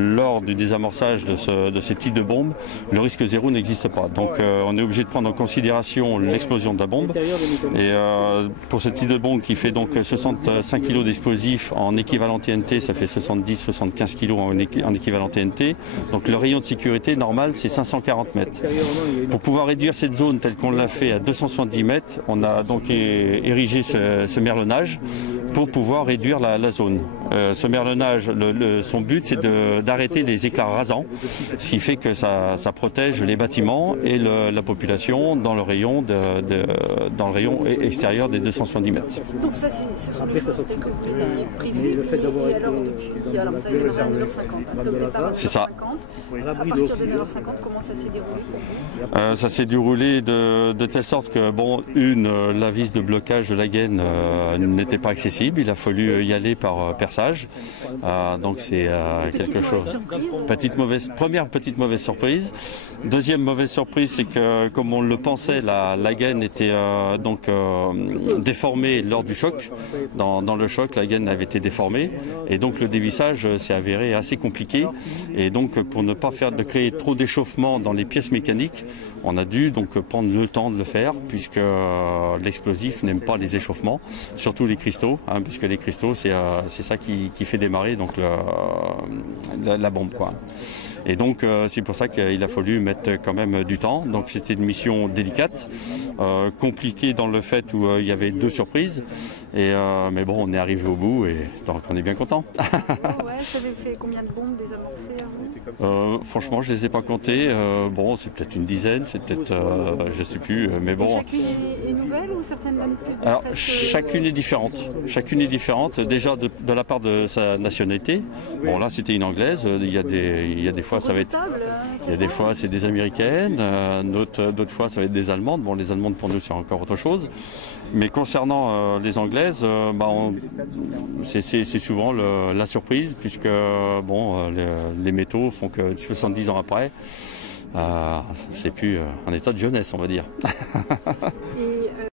Lors du désamorçage de ce type de bombe, le risque zéro n'existe pas. Donc on est obligé de prendre en considération l'explosion de la bombe. Et pour ce type de bombe qui fait donc 65 kg d'explosifs en équivalent TNT, ça fait 70-75 kg en équivalent TNT. Donc le rayon de sécurité normal, c'est 540 mètres. Pour pouvoir réduire cette zone telle qu'on l'a fait à 270 mètres, on a donc érigé ce merlonnage pour pouvoir réduire la zone. Ce merlonnage, son but, c'est d'arrêter les éclats rasants, ce qui fait que ça protège les bâtiments et la population dans le rayon extérieur des 270 mètres. Donc ça, ce sont les choses que vous aviez prévues. Et alors, alors ça a démarré à 9h50. Stop départ à 9h50. C'est ça. À partir de 9h50, comment ça s'est déroulé pour vous? Ça s'est déroulé de telle sorte que, bon, la vis de blocage de la gaine n'était pas accessible. Il a fallu y aller par perçage. Donc c'est quelque chose. Première petite mauvaise surprise. Deuxième mauvaise surprise, c'est que comme on le pensait, la gaine était déformée lors du choc. Dans le choc, la gaine avait été déformée et donc le dévissage s'est avéré assez compliqué. Et donc pour ne pas créer trop d'échauffement dans les pièces mécaniques, on a dû donc prendre le temps de le faire puisque l'explosif n'aime pas les échauffements, surtout les cristaux, puisque les cristaux c'est ça qui fait démarrer donc la bombe, quoi. Et donc c'est pour ça qu'il a fallu mettre quand même du temps. Donc c'était une mission délicate, compliquée dans le fait où il y avait 2 surprises. Mais bon, on est arrivé au bout et donc on est bien content. Ouais, ça avait fait combien de bombes désamorcées franchement, je les ai pas comptées. Bon, c'est peut-être une dizaine, c'est peut-être, je sais plus, mais bon. Et chacune est nouvelle ou certaines donnent plus de Alors, stress chacune est différente. Chacune est différente. Déjà de la part de sa nationalité. Bon, là, c'était une anglaise. Il y a des fois, ça va être. Il y a des fois, c'est des américaines. D'autres fois, ça va être des allemandes. Bon, les allemandes pour nous, c'est encore autre chose. Mais concernant les anglaises, c'est souvent la surprise puisque bon, les métaux font que 70 ans après, c'est plus un état de jeunesse, on va dire.